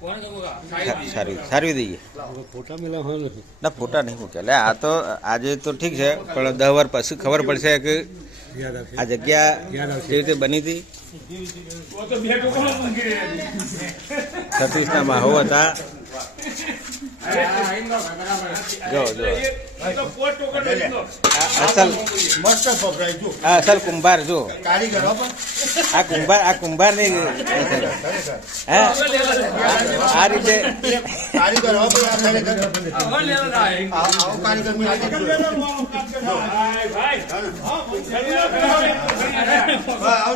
સારી સારી દઈએ ના ફોટા નહીં મૂક્યા એટલે આ તો આજે તો ઠીક છે પણ 10 વાર પછી ખબર પડશે કે આ જગ્યા જે રીતે બની હતી 36ના માહો હતા જો અસલ કુંભાર જો આ કુંભાર ની આ રીતે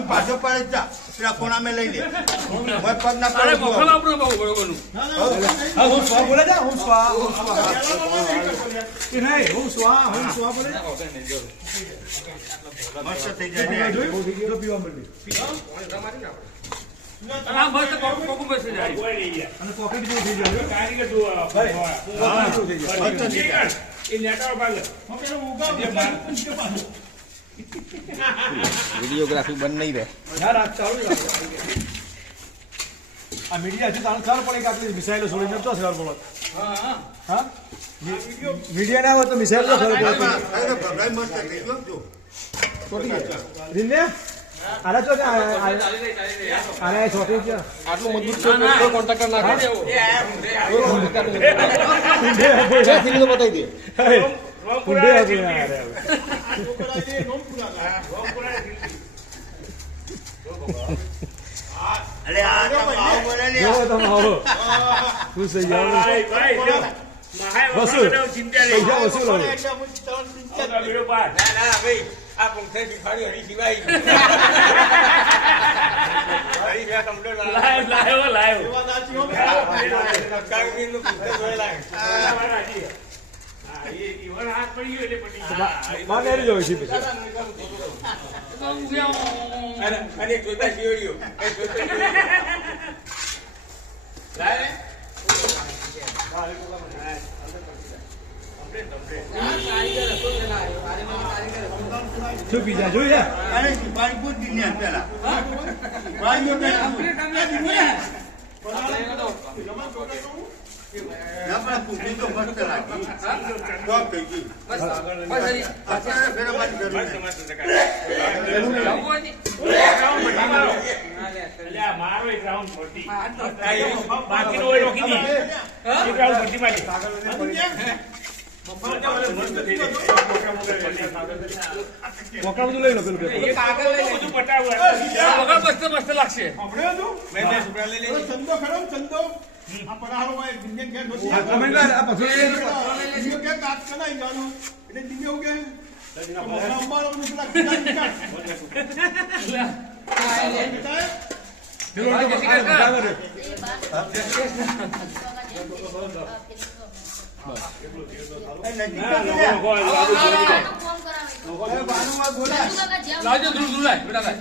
પાછો પડે કોણા મેં લઈ લે પગ ના મસ્ત થઈ જાય વિડીયોગ્રાફી બંધ નહીં રહે આ મીડિયા હજી તાણ ખબર પડે કે આટલી મિસાઇલો છોડીને તો ખબર પડે હા મીડિયા ના હોય તો મિસાઇલ તો ખબર પડે મસ્ત થઈ ગયો જો રીને આના જો આના છોટી છે આટલું મજબૂત છે તો કોન્ટ્રાક્ટર નાખે પૈસા થી તો બતાવી દે કુંડે આપી યાર અરે આ તો આવ બોલે લે જો તમે આવો ખુશ થઈ જાવ વસૂલ પૈસા વસૂલ હવે આ પંખે શીખવાડી હરી સિવાય લાઈવ શું પીઝા જોઈ પાણી પૂછ દીને પેલા પૂછી તો મસ્ત લાગી ટોપ થઈ ગઈ મોકળા બધું લઈ લો પેલું મસ્ત લાગશે ચંદો ખરો ચંદો આ પડારો ભાઈ બિંદન કે નોસી આ કમેન્ટર આ પછી દિવ્યો કે કાટ કનાઈ જાનો એટલે દિવ્યો કે અમારો મુસલા કિતા લાવજો ધ્રુવ લાય બેટા